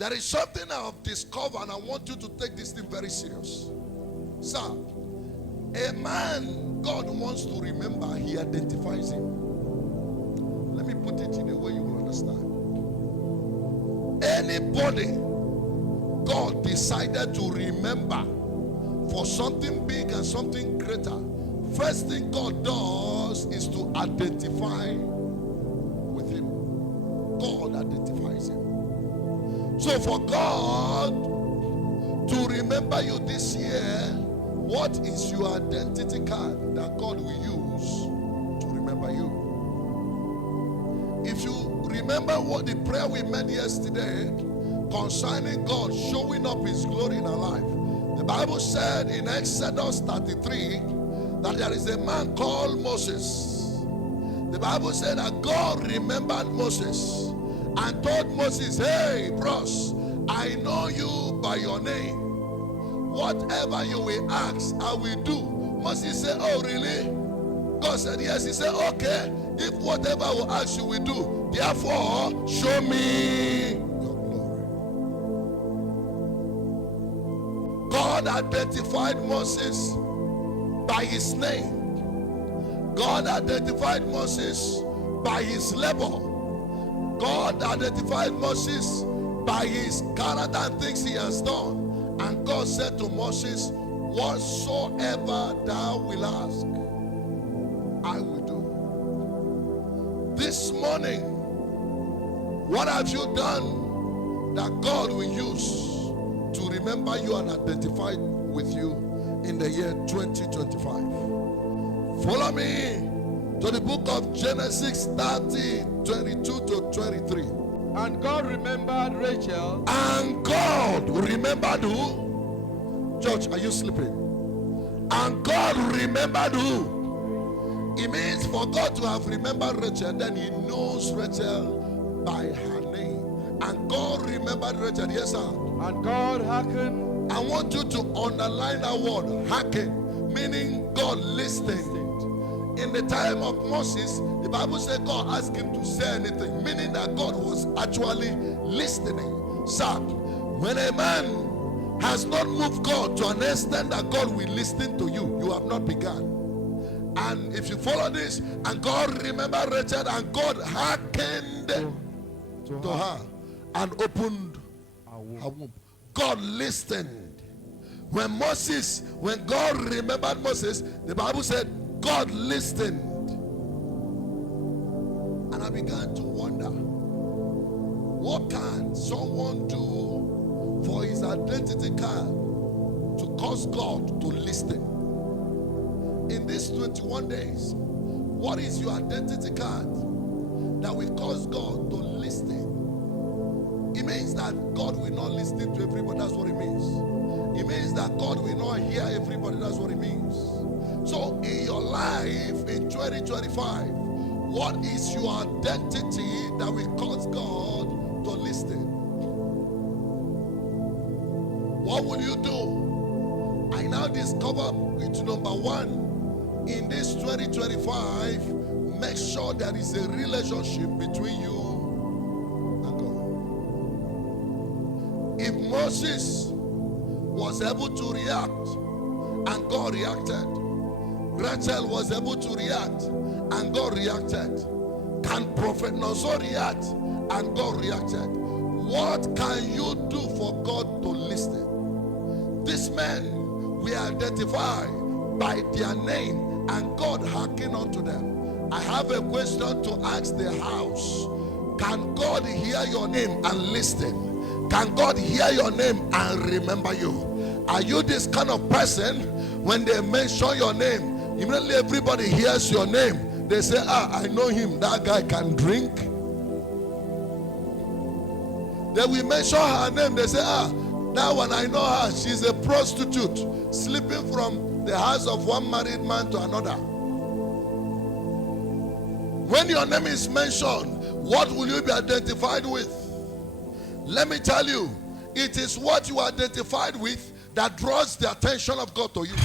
There is something I have discovered, and I want you to take this thing very serious. Sir, a man God wants to remember, he identifies him. Let me put it in a way you will understand. Anybody God decided to remember for something big and something greater, first thing God does is to identify with him. God identifies him. So for God to remember you this year, what is your identity card that God will use to remember you? If you remember what the prayer we made yesterday concerning God showing up his glory in our life, the Bible said in Exodus 33 that there is a man called Moses. The Bible said that God remembered Moses and told Moses, hey bros, I know you by your name. Whatever you will ask, I will do. Moses said, oh really? God said yes. He said, okay, if whatever I will ask you will do, therefore show me your glory. God identified Moses by his name. God identified Moses by his labor. God identified Moses by his character and things he has done. And God said to Moses, whatsoever thou wilt ask, I will do. This morning, what have you done that God will use to remember you and identify with you in the year 2025? Follow me to the book of Genesis 30, 22 to 23. And God remembered Rachel. And God remembered who? Church, are you sleeping? And God remembered who? It means for God to have remembered Rachel, then he knows Rachel by her name. And God remembered Rachel, yes sir. And God hearkened. I want you to underline that word, hearken, meaning God listened. In the time of Moses, the Bible said God asked him to say anything, meaning that God was actually listening. Sir, when a man has not moved God to an extent that God will listen to you, you have not begun. And if you follow this, and God remembered Rachel, and God hearkened to her and opened her womb. God listened. When God remembered Moses, the Bible said God listened. And I began to wonder, what can someone do for his identity card to cause God to listen? In these 21 days, what is your identity card that will cause God to listen? It means that God will not listen to everybody. That's what it means. It means that God will not hear everybody. That's what it means. So in your life in 2025, what is your identity that will cause God to listen? What will you do? I now discover it's number one. In this 2025, make sure there is a relationship between you and God. If Moses was able to react and God reacted, Rachel was able to react and God reacted, can Prophet Chinonso react and God reacted? What can you do for God to listen? These men we identify by their name and God hearkened unto them. I have a question to ask the house. Can God hear your name and listen? Can God hear your name and remember you? Are you this kind of person, when they mention your name, immediately everybody hears your name, they say, I know him, that guy can drink? They will mention her name, they say, that one I know her, she's a prostitute, sleeping from the house of one married man to another. When your name is mentioned, what will you be identified with? Let me tell you, it is what you are identified with that draws the attention of God to you.